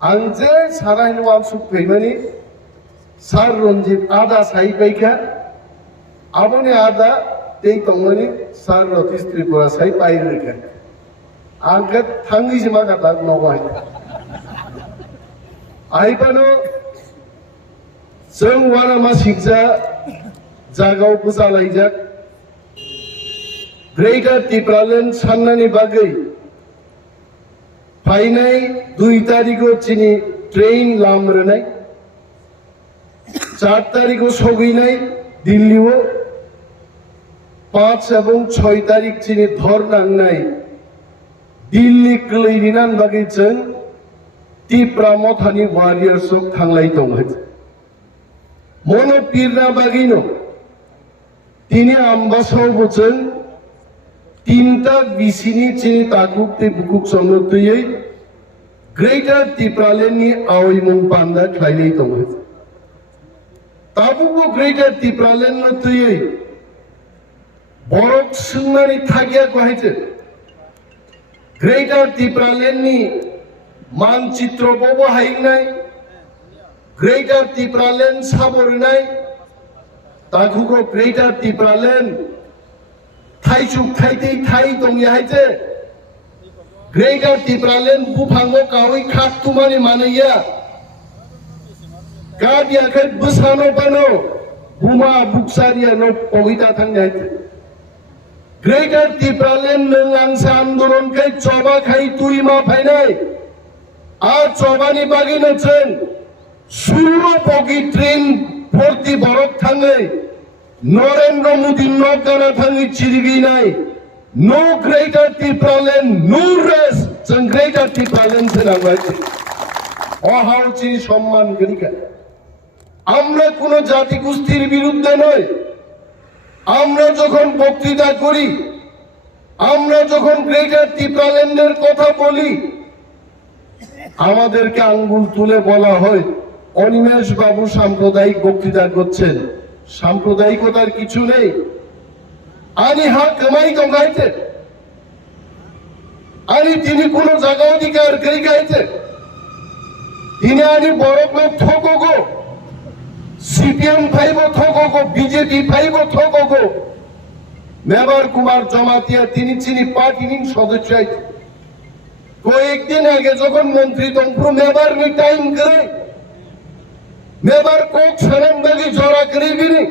आंजे सारायनो वालसुक फैमानि सार रंजित आदा साई पाइखा आबोनि आदा ते तंगनि सार नॉर्थ त्रिपुरा साई पाइरेखा आंखा थांगी जिमा काटा नवाय आइबानो जों वारामा सिगजा जागाव बुजालायजा ग्रेटर त्रिपुरालेण्ड साननानि बागै फाइनाय 2 तारिखो चिनी ट्रेन लामरनाय 4 तारिखो सौगैनाय दिल्लीआव 5 एवं 6 तारिख चिनी धर नांनाय दिल्ली क्लैनिनान बागै जों त्रिपुरा मथानि वारियर्स थांलाय दङ मनो पिरना बागैनो तिनी आम्बासाव जों 3टा बिसिनि चिनी ताकुक ते बुकुक समनतयै ग्रेटर त्रिपुरालेण्डनि आवैमुं पान्दा ख्लायनाय दङ ताबुबो ग्रेटर त्रिपुरालेण्डनतयै बरफ सोंनानै थागिया गहायजे ग्रेटर त्रिपुरालेण्डनि मानचित्रबो बाहायनाय ग्रेटर त्रिपुरालेण्ड साबरनाय ताकुको ग्रेटर त्रिपुरालेण्ड थाइचुक थाइदै थाइ दं याहायजे ग्रेटर त्रिपुरालेण्ड बुफांगो कावै खाकतुमानि मानैया गादियाखै बोसानो बानो बुमा बुकसारिया न पगिता थांनाय ग्रेटर त्रिपुरालेण्ड नों आंसा आन्दोलन खै चबा खै तुइमा फायनाय आ चबानि बागैनो जों 16 बगि ट्रेन भर्ती बरफ थाङै नरेन्द्र मोदी नगाना थाङै चिरिगैनाय नो ग्रेटर त्रिपुरालेण्ड नो रेस जों ग्रेटर त्रिपुरालेण्ड सोनांबाय অহাউচি সম্মান করিকা আমরা কোন জাতি গোষ্ঠীর বিরুদ্ধে নয় আমরা যখন বক্তৃতা করি আমরা যখন গ্রেটার ত্রিপুরাল্যান্ডের কথা বলি আমাদেরকে আঙ্গুল তুলে বলা হয় অনিমেষ বাবু সাম্প্রদায়িক বক্তৃতা করছেন সাম্প্রদায়িকতার কিছু নেই আনি হা কামাই দঙ্গাইতে আনি তিনি কোন জায়গা অধিকার করি গাইতে তিনি আনি বড় লোক ঠকগো সিপিএম ফাইব ঠকগো বিজেপি ফাইব ঠকগো মেবার কুমার জমাতিয়া তিনি চিনি পার্টির সদস্য কয়েকদিন আগে যখন মন্ত্রী তংপুর মেবার নি টাইম করে মেবার কোক সারাম বাগি জরা করে গিনি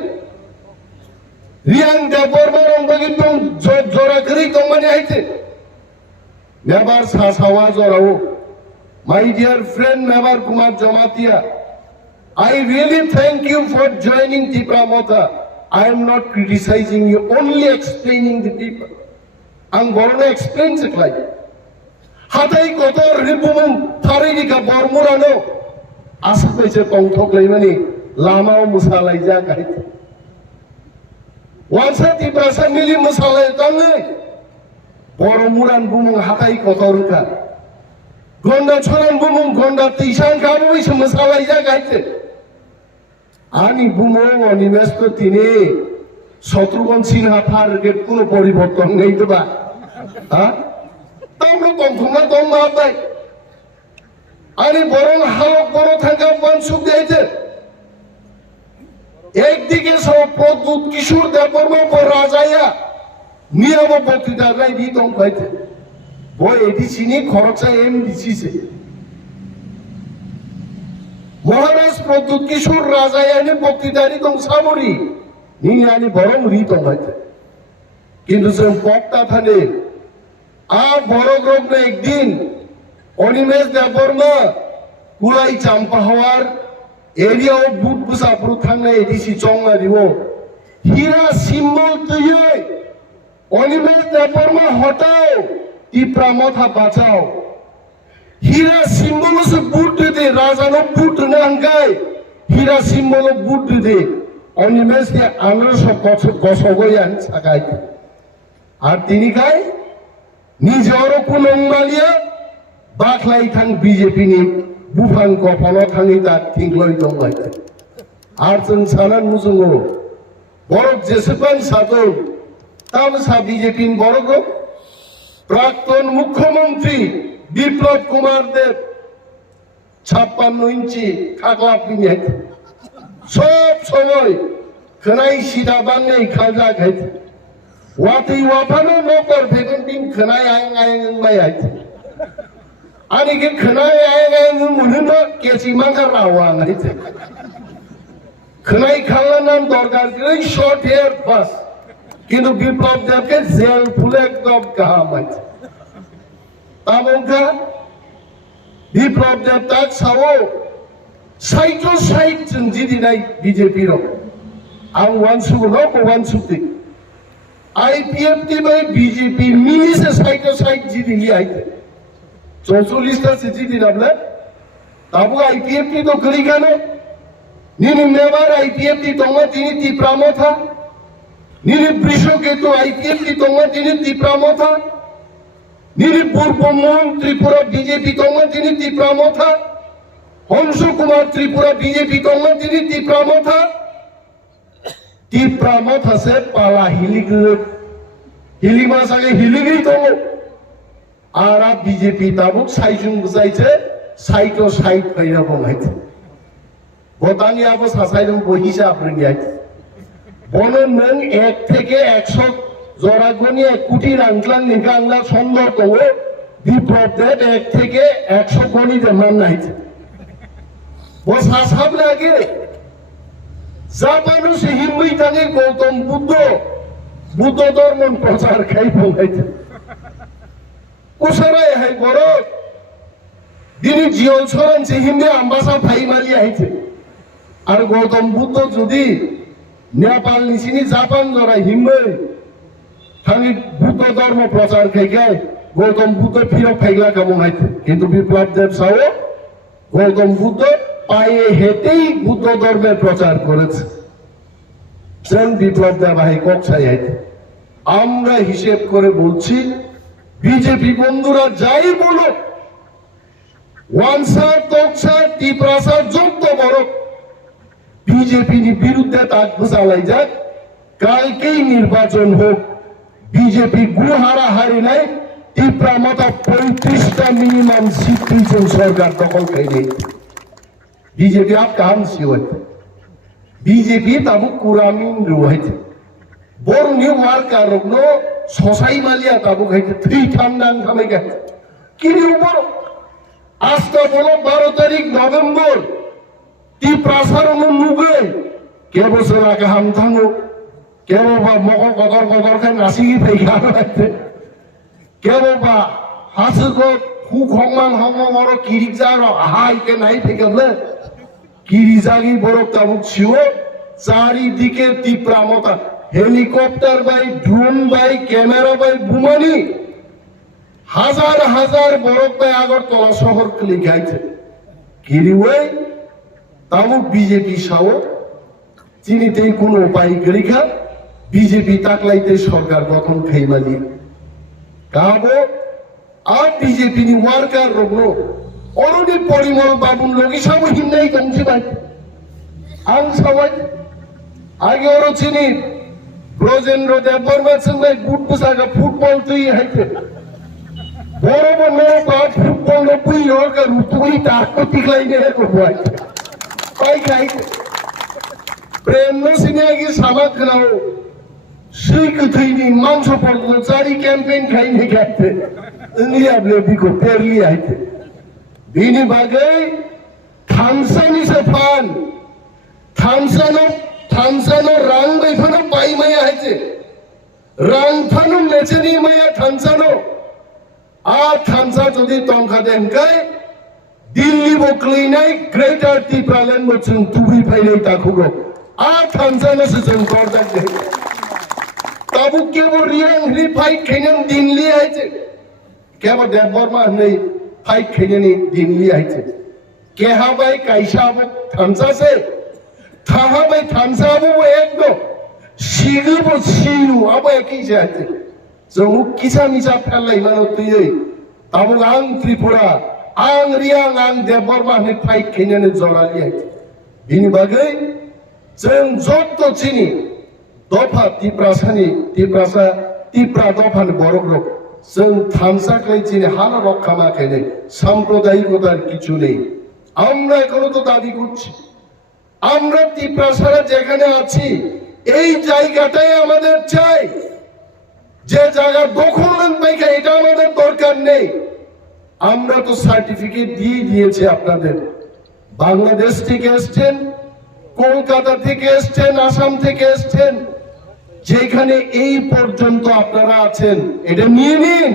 রিয়াং দেববর্মা বাগি তো জরা করে তমানি আইতে Mebar সাসাওয়া জরাও My dear friend Mebar Kumar Jamatia, I really thank you for joining Tripura. I am not criticizing you, only explaining the people. I'm going to explain it like Hatai Kotor Ripumum Taririka Bormurano Asapeche Pongtok Lemani Lama Musalai Jakai. Once a Tripura Mili Musalai Tangi Bormuran Bumung Hatai Kotoruka. গন্ডা ছড়ান বুমুং গন্ডা তিসান কাবুই সমসালাই জাগাইতে আনি বুমুং অনিমেষ্ট তিনি Shatrughan Sinha target কোনো পরিবর্তন নেই তো বা হ্যাঁ তামলো তংথমা দমা by আনি বরং হালক বড় থাকা মানসুক দেইতে একদিকে সব প্রদ্যুৎ কিশোর দেববর্মা পর রাজায়া নিয়ম বক্তৃতা রাই দি দম পাইতে वो एडीसी ने खर्चा एम डीसी से महाराज प्रद्युत किशोर राजा यानी बक्तृतारी तो सामरी नहीं यानी बरम री तो भाई किंतु जों पक्ता थाने आ बड़ ग्रुप ने एक दिन अनिमेष देबबर्मा कुलाई चांपा हवार एरिया ऑफ बुट बुसापुर थांना एडीसी चौंगा दिवो हीरा सिंबल तुये अनिमेष देबबर्मा हटाओ Tripura Motha bachao hira simbolo se butt de raja no butt na angai hira simbolo butt de onimes de 1800 gosogoyan sagai ar tini kai nijoro kunongmalia baklai thang BJP ni bufan kopolo thangi ta thingloi dongai ar jeng sanan mujungo borok jeseban sato tam sa BJP ni borok প্রাক্তন মুখ্যমন্ত্রী বিপ্লব কুমার দেব 56 ইঞ্চি খাগলা পিনে সব সময় খানাই সিধা বাংলাই খাজা খাইতে ওয়াতেই ওয়াফানো নকর ফেগুন দিন খানাই আইং আইং মাই আইতে আনিকে খানাই আইং আইং মনে কেসি মাখা রাওয়া আইতে খানাই খাওয়া নাম দরকার এই শর্ট হেয়ার বাস কিন্তু বিপ্লব দেবকে জেল ফুলে একদম কাহাম আছে তামঙ্কা বিপ্লব দেব তাক সাও সাইটো সাইট जों जिदिनाय বিজেপি র आं वानसुग न वानसुति आईपीएफटी बाय बीजेपी मिनी से साइटो साइट जिदिली आइते 44 ता से जिदिन आपला ताबु आईपीएफटी तो गलिगानो निनि मेबार आईपीएफटी दंगा दिनि तिप्रामो था निनि ब्रिशोके तो आईपीएफटी दंगा दिनि तिप्रामो था निनि पूर्वमन त्रिपुरा बीजेपी दंगा दिनि तिप्रामो था हंस कुमार त्रिपुरा बीजेपी दंगा दिनि तिप्रामो था तिप्रामो था से पाला हिलिमा सागे हिलिगी दङ आरा बीजेपी ताबुक साइजुं बुजाइছে साइटो साइट फैना बंगाइते गतानि आबो सासाइदों बहिसा ब्रिंगाइते बनो नों 1 থেকে 100 জরাগনি 1 কোটি রাংলাং নিগাংলা সুন্দর দङ বিপ্লব দেব 1 থেকে 100 কোটি মান নাইছে বস হাসাব লাগে জাপানো সে হিমই থাকে গৌতম বুদ্ধ ধর্ম প্রচার খাই বলাইতে কুসারাই হাই বড় দিনে জিয়ল সরন সে হিমে আম্বাসা ফাইমালি আইছে আর গৌতম বুদ্ধ যদি নেপাল নিছিনি জাপান জরা হিমই থাকি বুদ্ধ ধর্ম প্রচার খাই গায় গৌতম বুদ্ধ ফিরো ফাইলা কামন আইছে কিন্তু বিপ্লব দেব সাও গৌতম বুদ্ধ পায়ে হেঁটেই বুদ্ধ ধর্মের প্রচার করেছে যেন বিপ্লব দেবাহী কক্ষায় আমরা হিসেব করে বলছি বিজেপি বন্ধুরা যাই বলো ওয়ানসা তকসা টিপ্রাসা যত বড় বিজেপির বিরুদ্ধে তাক চালাই যাক কালকেই নির্বাচন হোক বিজেপি গুহারা হারি নাই টিপ্রা মতো 35টা মিনিমাম সিট সরকার দখল খাইনি बीजेपी आप काम सिवत बीजेपी ताबु कुरामिन रुहाइते बरनि वार्कार रगनो ससाई मालिया ताबु खाइते थ्री थांदां खामायगा किनि उपर आस्था बोलो 12 तारिख नभेम्बर ती प्रासारन नुगे केबसरा गाहाम थांगो केबा मगर गदर खान नासिगि फैगा लाइते केबा हासुको हुखमान हमरो किरिकजारो हाइके नाइ फैगाले কিরিজাগি বড় তাবুক ছিও চারিদিকে তীব্রামতা হেলিকপ্টার বাই ড্রোন বাই ক্যামেরা বাই বুমানি হাজার হাজার বরফ বাই আগরতলা শহর ক্লি গাইছে কিরিওয়ে তাবুক বিজেপি সাও চিনিতেই কোনো উপায় গরিখা বিজেপি তাকলাইতে সরকার গঠন খাইমালি কাবো আর বিজেপি নি ওয়ার্কার রগ্ন অলরেডি পরিমল বাবুন লগি সব হিন্দাই কমছে ভাই আং সবাই আগে ওর চিনি ব্রজেন্দ্র দেববর্মা সঙ্গে গুড পুসাকা ফুটবল তুই হাইতে বড় বড় বাট ফুটবল নপুই ওর কা রুতুই তাকো টিকলাই নে করবো পাই খাই প্রেম নসিনিয়াগি সামাদ খাও সেই কথাইনি মাংস পড়লো চারি ক্যাম্পেইন খাইনি খাইতে ইন্ডিয়া বিকো পেরলি আইতে Bini bagai Thamsani sepan Thamsano rang bai phano pai maya haite rang phano mecheni maya Thamsano a Thamsa jodi tongkha den kai Delhi boklei nai greater Tipraland mochung tubi phailei takhugo a Thamsano se jeng kordak de tabu kebo riang ri fight khenang Delhi haite kebo Deborma nei fight खेलने दिन लिया है क्या हाँ भाई कैसा वो थम्सा से था हाँ भाई थम्सा वो एक दो शीगु वो शीगु अब एक ही जाते जो वो किसा मिसा फैला ही मानो तो ये तब वो आंग त्रिपुरा आंग रियांग आंग देवबर्मा ने फाइट खेलने जोड़ा लिया है बिनी बागै जों जब तो चिनी दफा तिप्रा दफा ने बरफ जों थामसाखै चिनि हाल रक्षामाखैनै साम्प्रदायिकतार किछु नेই আমরা এখনো তো দাবি করছি আমরা ত্রিপুরা ছাড়া যেখানে আছি এই জায়গাটাই আমাদের চাই যে জায়গা দখল নেন পাইকা এটা আমাদের দরকার নেই আমরা তো সার্টিফিকেট দিয়ে দিয়েছি আপনাদের বাংলাদেশ থেকে এসছেন কলকাতা থেকে এসছেন আসাম থেকে এসছেন যেখানে এই পর্যন্ত আপনারা আছেন এটা নিয়ে নিন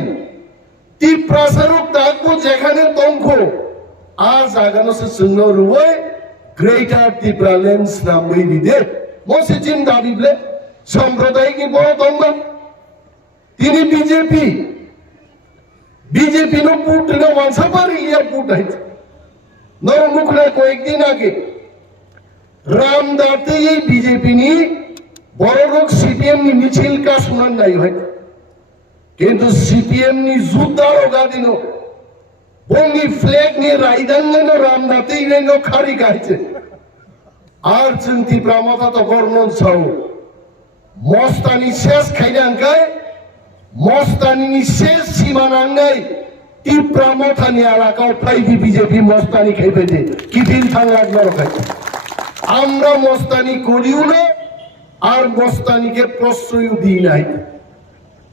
ত্রিপুরা স্বরূপ থাকবো যেখানে তঙ্ক আজ আগানো সে সুন্দর গ্রেটার ত্রিপুরা লেন্স নাম বইবিদে মসে চিন্তা বিবলে সাম্প্রদায়িক বড় দঙ্গা তিনি বিজেপি নো পুট নো ওয়ানসাপারি ইয়া পুট আছে নরমুখরা কয়েকদিন আগে রামদাতে এই বিজেপি নি বড় লোক সিপিএম নি মিছিল কা শুনান নাই হয় কিন্তু সিপিএম নি জুতার ওগা দিন বঙ্গি ফ্ল্যাগ নিয়ে রাইদান নেন রামদাতে নেন খারি গাইছে আর চিন্তি প্রামতা তো বর্ণন ছাও মস্তানি শেষ খাইনাঙ্কায় মস্তানি শেষ সীমানাঙ্গাই ত্রিপুরা মথানি এলাকাও ফাইভি বিজেপি মস্তানি খাইবে যে কি দিন থাঙ্গার নরকাইছে আমরা মস্তানি করিও না আর মস্তানিকে প্রশ্রয়ও দিই নাই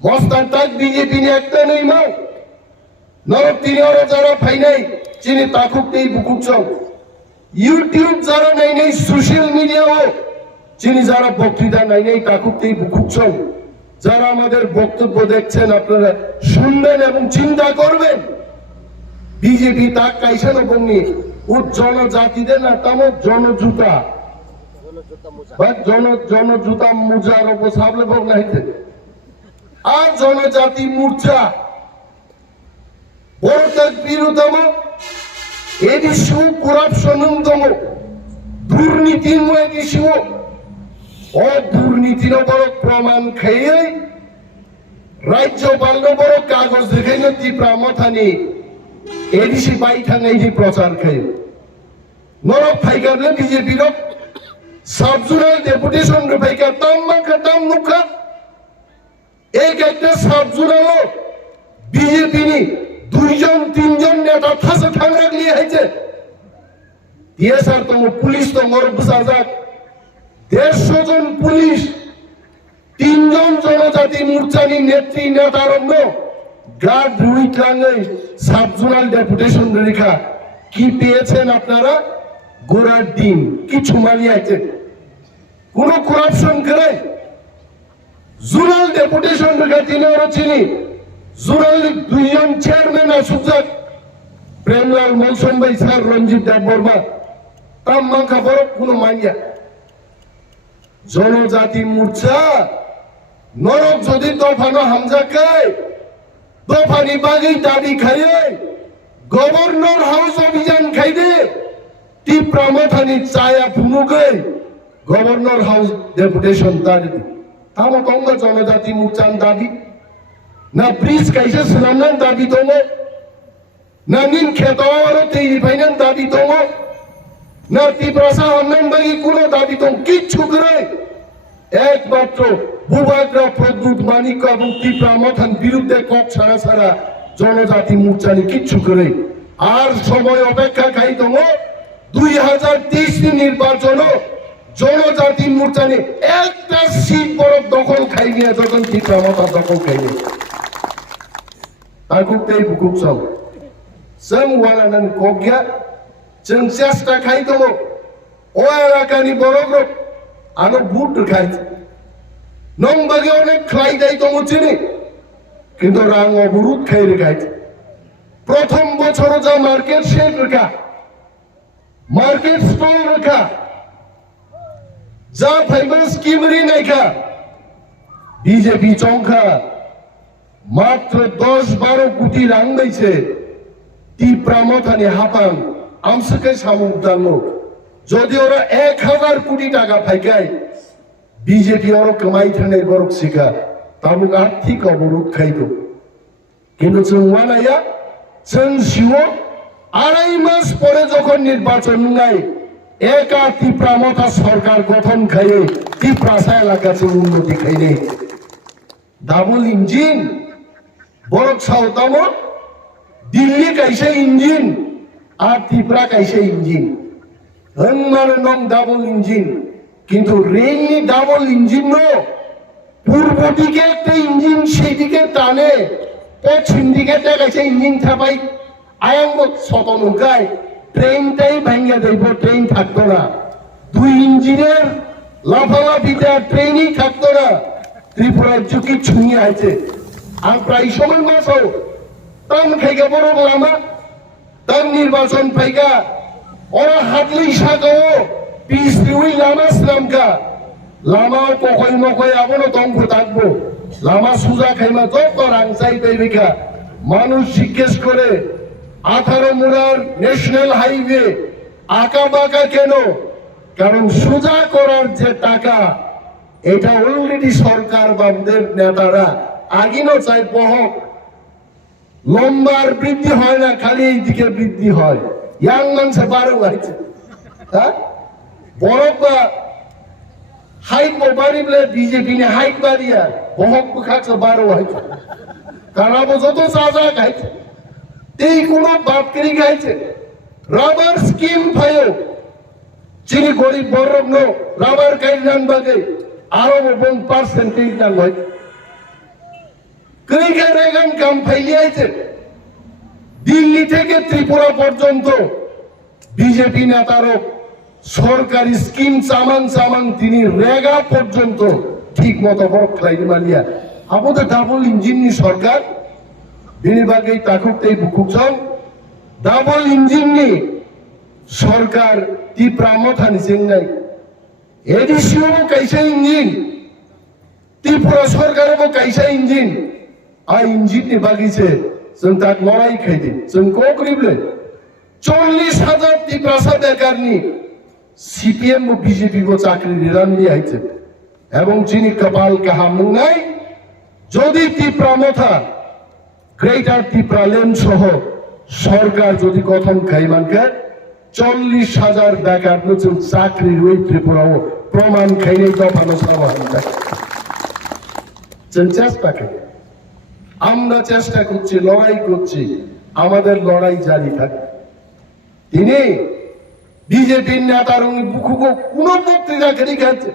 মস্তান তাক বিজেপি নিয়ে একটা নেই মাও নরক তিনি ওরা যারা ফাই নাই চিনি তাকুক নেই বুকুক চাও ইউটিউব যারা নাই নেই সোশ্যাল মিডিয়াও চিনি যারা বক্তৃতা নাই নেই তাকুক নেই বুকুক চাও যারা আমাদের বক্তব্য দেখছেন আপনারা শুনবেন এবং চিন্তা করবেন বিজেপি তাক কাইছেন বঙ্গি ও জনজাতিদের না তাম জনজুতা বা জনজুতা মুজার অবসাবলে বক নাইতে আর জনজাতি মূর্ছা বড় তাক বিরুদ্ধম এদিশু করাপশন তম দুর্নীতিময় দিশু দুর্নীতির বড় প্রমাণ খেয়ে রাজ্যপাল বড় কাগজ দেখে ত্রিপুরা মথানি এডিসি পাইথাঙ্গাই প্রচার খেয়ে নরক ফাইকারলে বিজেপির সাবজুরাল ডেপুটেশন ফাইকা তাম মুখা এক একটা সাবজুরাল বিজেপি নি দুইজন তিনজন নেতা থাসে ঠাঙ্গা নিয়ে হয়েছে দিয়ে স্যার তোমার পুলিশ তো মর বুঝা 150 জন পুলিশ 3 জন জনজাতি মোর্চানি নেত্রী নেতারণ্য গার্ড রুইট লাঙ্গে সাবজোনাল ডেপুটেশন রেখা কি পেয়েছেন আপনারা গোড়ার দিন কিছু মানিয়েছে কোন করাপশন করে জোনাল ডেপুটেশন রেখা তিনি ওরা চিনি জোনাল 2 জন চেয়ারম্যান আসুক প্রেমলাল মৌসুম ভাই স্যার রঞ্জিত দেব বর্মা তাম মাংখা বড় কোনো মানিয়া জনজাতি মোর্চা নরক যদি দফানো হামজা খায় দফানি বাগেই দাবি খাইয়ে গভর্নর হাউস অভিযান খাইদে ত্রিপুরা মথানি চায়া ফুনুকে গভর্নর হাউস ডেপুটেশন দাবি তাম কঙ্গা জনজাতি মোর্চান দাবি না ব্রিজ কাইসে স্নামনান দাবি দङ না নিন খেতাওয়ারও তৈরি ফাইনান দাবি দङ না ত্রিপুরা হামনান বাগি কোনো দাবি দङ কিচ্ছু করে একমাত্র ভূভাগ্রা প্রদ্যুৎ মানিক এবং ত্রিপুরা মথান বিরুদ্ধে কক ছাড়া ছাড়া জনজাতি মোর্চানি কিচ্ছু করে আর সময় অপেক্ষা খাই দङ 2023 নির্বাচন জনজাতি মোর্চানি একটা সিট বড় দখল খাই নিয়ে যখন ত্রিপুরা মথা দখল খাই নিয়ে তাকুকতেই বুকুক সব जों वालानान कग्या जों चेष्टा खाई दङ ओ एलाकानि बर' ग्रुप आनो बुट खाई नों बागे अनेक खाइदाय दङ चिनि किन्तु रां अबरुद खाई रेखाय प्रथम बछर जा मार्केट शेड रेखा मार्केट स्टल रेखा जा फाइबा स्कीम रि नायखा बीजेपी चंखा मात्र 10-12 कोटी रां दैছে ত্রিপুরা মথানি হাপান আমসকে সামুক দানো যদি ওরা 1000 কোটি টাকা ফাইকায় বিজেপি ওর কমাই থানে বরক শিখা তামুক আর্থিক অবরোধ খাইতো কিন্তু চুংওয়ানায়া চংশিও 2.5 মাস পরে যখন নির্বাচন নাই একা ত্রিপুরা মথা সরকার গঠন খাইয়ে ত্রিপুরা এলাকা উন্নতি খাইনে ডাবল ইঞ্জিন বরক সাউতামত दिल्ली कैसे इंजिन আর ত্রিপুরা কাইছে ইঞ্জিন হনমার নং ডাবল ইঞ্জিন কিন্তু রেলনি ডাবল ইঞ্জিন নো পূর্ব দিকে একটা ইঞ্জিন সেই দিকে টানে পশ্চিম দিকে দেখাইছে ইঞ্জিন থাপাই আয়াঙ্গ শতনৌকায় ট্রেনটাই ভাঙ্গা দেব ট্রেন থাকতো না দুই ইঞ্জিনের লাফালাফিতে আর ট্রেনই থাকতো না ত্রিপুরার ঝুঁকি ছুঁয়ে আছে আর প্রায় সময় মাসও টান খাইগা বড় লামা তার নির্বাচন পাইগা ওরা হাতলেই সাগাও পিস দিউই লামা শ্রামকা লামাও কখই মকই আবনো তঙ্গ থাকবো লামা সুজা খাইমা যত রাংসাই পাইবিকা মানুষ জিজ্ঞেস করে 18 মুড়ার ন্যাশনাল হাইওয়ে আঁকা বাঁকা কেন কারণ সোজা করার যে টাকা এটা অলরেডি সরকার বামদের নেতারা আগিনো চাই বহক লম্বার বৃদ্ধি হয় না খালি এই দিকে বৃদ্ধি হয় ইয়াং মানুষে বারো হয়েছে হ্যাঁ বরফ বা হাইট বাড়ি বলে বিজেপি নে হাইট বাড়িয়া বহক খাচ্ছে বারো হয়েছে কারণ যত চাচা খাইছে এই কোন বাপ কেরি খাইছে রাবার স্কিম ফাইও চিনি গরিব বরফ নো রাবার কাইল নান বাগে আরো 1% নান হয় রেগান কাম ফাইলিয়েছে দিল্লি থেকে ত্রিপুরা পর্যন্ত বিজেপি নেতারও সরকারি স্কিম চামান তিনি রেগা পর্যন্ত ঠিক মতো বড় খাইনি মালিয়া আমাদের ডাবল ইঞ্জিন নি সরকার বিনিবাগে তাকুকতেই বুকুকছং ডাবল ইঞ্জিন নি সরকার ত্রিপুরা মথানি চেন্নাই এডিসিও কাইসা ইঞ্জিন ত্রিপুরা সরকারও কাইসা ইঞ্জিন আর ইঞ্জিন নি বাগিছে जों दा लड़ाई खाइदि जों कग्रिबले 40,000 ত্রিপুরা বেকারনি সিপিএম ও বিজেপি को চাকরি দিলাম নি আইছে এবং যিনি কপাল কাহামু নাই যদি ত্রিপুরা মথা গ্রেটার ত্রিপুরা ল্যান্ড সহ সরকার যদি গঠন খাইমানকে 40,000 বেকার নতুন চাকরি ওই ত্রিপুরাও প্রমাণ খাইলে দফানো সামান্য जों চেষ্টা করি আমরা চেষ্টা করছি লড়াই করছি আমাদের লড়াই জারি থাকবে তিনি বিজেপির নেতার বুকুকো কোন বক্তৃতা করে গেছে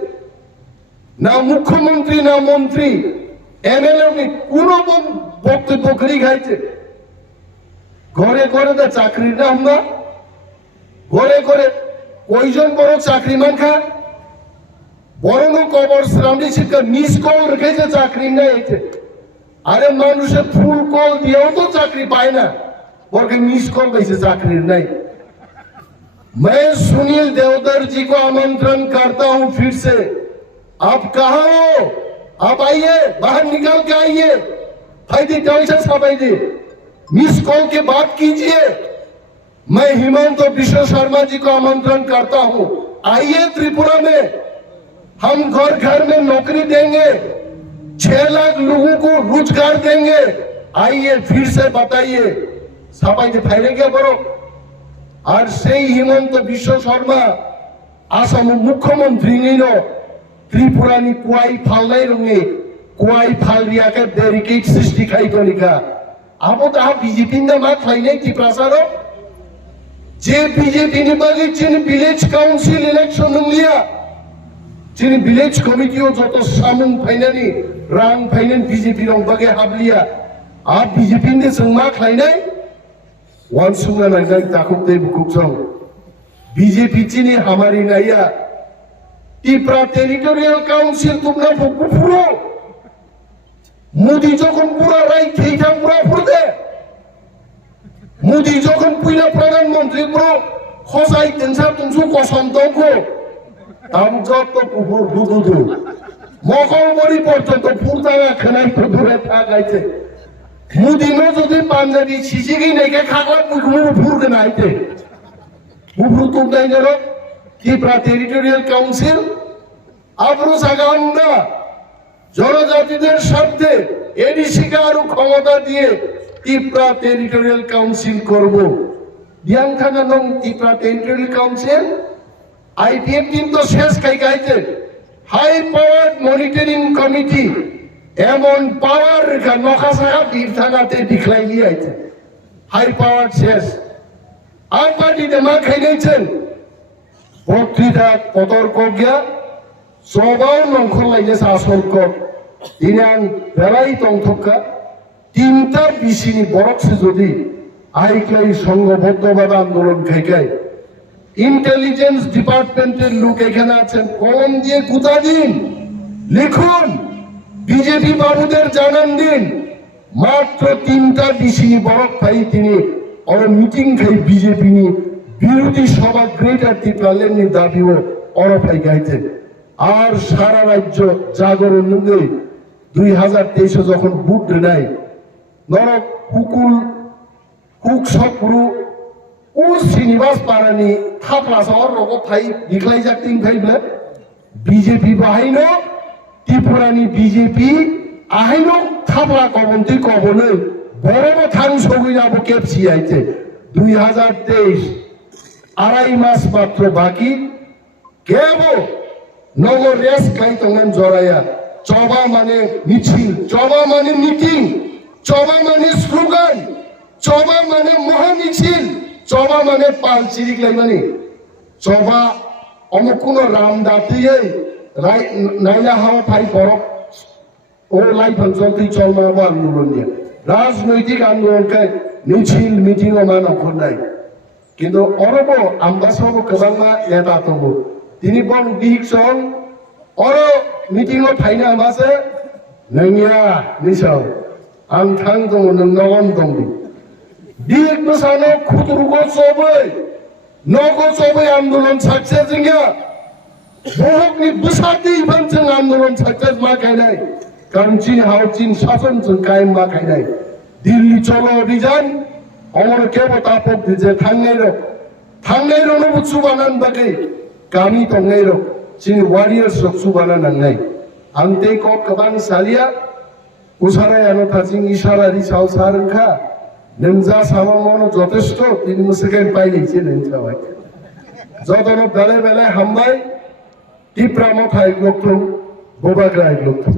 না মুখ্যমন্ত্রী না মন্ত্রী এমএলএ কোন বক্তব্য করে গেছে ঘরে ঘরে তো চাকরি না আমরা ঘরে ঘরে কয়জন বড় চাকরি মানখা বড় কবর শ্রামী শিক্ষা মিস কল রেখেছে চাকরি নেই আরে মানুষের ফুল কল দিয়েও তো চাকরি পায় না বরকে मिस कॉल कैसे चाकरी नहीं मैं सुनील देवधर जी को आमंत्रण करता हूं फिर से आप कहां हो आप आइए बाहर निकल के आइए फायदे कैसे साबाइदे मिस कॉल के बात कीजिए मैं हेमंत और विश्व शर्मा जी को आमंत्रण करता हूं आइए त्रिपुरा में हम घर घर में नौकरी देंगे 6 लाख लोगों को रोजगार देंगे आइए फिर से बताइए सबाई फाइलेंगे बड़ो और से हेमंत विश्व शर्मा आसाम मुख्यमंत्री नो त्रिपुरा नि कुआई फालनाय रंगे कुआई फाल रिया के बैरिकेड सृष्टि खाई तो लिखा अब तो आप बीजेपी ने बात फाइने की प्रसारो जे बीजेपी ने बागी जिन विलेज काउंसिल इलेक्शन लिया जिन विलेज कमिटी जो तो सामुं फाइनानी रां फाइनेन बीजेपी रंग बागे हाबलिया आप बीजेपी ने संमा खाइनाय वन सुंगा नाइनाय ताकुकते बुकुकसं बीजेपी चिनी हमारी नाया त्रिपुरा टेरिटोरियल काउंसिल तुमना फुरो मोदी যখন পুরা রাই খেইটা পুরা ফুরদে মোদি যখন পুইলা প্রধানমন্ত্রী পুরো খসাই তেনসা তুমসু কসম তংকো আম যত পুর বুদুদু মকলবরি পর্যন্ত ফুরতানা খানাই তো দূরে থাকাইছে মোদি নো যদি পাঞ্জাবি সিসিগি নেকে খাগলা পুরো ফুরকে নাইতে বুবরু তো নাই গেল ত্রিপুরা টেরিটরিয়াল কাউন্সিল আবরু সাগান্ডা জনজাতিদের স্বার্থে এডিসিকে আরো ক্ষমতা দিয়ে ত্রিপুরা টেরিটরিয়াল কাউন্সিল করব বিয়াং থাকা নং Tripura territorial council IPF team তো শেষ খাই গাইছে হাই পাওয়ার মনিটরিং কমিটি এমন পাওয়ার নখাসাহা বীর থানাতে দিখলাই লিয়ে আইছে হাই পাওয়ার শেষ আর পার্টিতে মা খাইনাইছেন বক্তৃতা কতর্ক গিয়া সবাও নংখল লাইনেছে আসলক দিনাং বেলাই তংথকা তিনটা বিশিনি বরকছে যদি আইক্লাই সংঘবদ্ধভাবে আন্দোলন খাইকাই ইন্টেলিজেন্স ডিপার্টমেন্টের লোক এখানে আছেন কলম দিয়ে গুতা দিন লিখুন বিজেপি বাবুদের জানান দিন মাত্র তিনটা বিশিনি বরক ভাই তিনি মিটিং খাই বিজেপি নি বিরোধী সভা গ্রেটার ত্রিপুরালের দাবিও অরফাই গাইতেন আর সারা রাজ্য জাগরণ 2023 যখন বুট নাই নরক হুকুল হুক সপুরু ও শ্রীনিবাস পারানি থাপলা শহর রগ ফাই দিখলাই যাকতিং ফাইবলে বিজেপি বাহাইনো ত্রিপুরানি বিজেপি আহাইনো থাপলা কবন্তি কবনে বড় থাং সগৈ যাব কেপসি আইতে 2023 আড়াই মাস মাত্র বাকি কেব নগর রেস খাই তখন জড়াইয়া চবা মানে মিছিল চবা মানে মিটিং চবা মানে স্লোগান চবা মানে মহামিছিল চবা মানে পাল চিরিক লাই মানে চবা অমুকুন রাম দাতিয়ে নাইলা হাওয়া ফাই বরফ ও লাই ফাংশন তুই চল মারবো আন্দোলন নিয়ে রাজনৈতিক আন্দোলনকে মিছিল মিটিং ও মান অখন্ডাই কিন্তু অরব আম্বাসব গোবাংমা এটা তব তিনি বং দিক সং অর মিটিং ও ফাইনা আমাসে নংয়া নিসাও आं थां दङ नों नगन दं दिक मोसानो खुदरुगो सबै नगो सबै आन्दोलन सक्सेस जोंया बहकनि बसाति इभान जों आन्दोलन सक्सेस मा गायनाय कारण चीन हाव चीन शासन जों कायम मा गायनाय दिल्ली चलो अभियान अमर केबो तापक दिजे थांनाय नो बुसु बानान बागै गामि दंनाय रो चीन वारियर्स रक्सु बाना नांनाय आं तेको गोबां सालिया उसाराय आनो थाजिं इशारारि साव सारखा नोंजा सामामनो যথেষ্ট তিনি মুসিকেন পাইলিছে नोंथाबाय जदनो बेले बेले हामबाय टिप्रा मथाय ग्लक्तम बोबाग्रा ग्लक्तम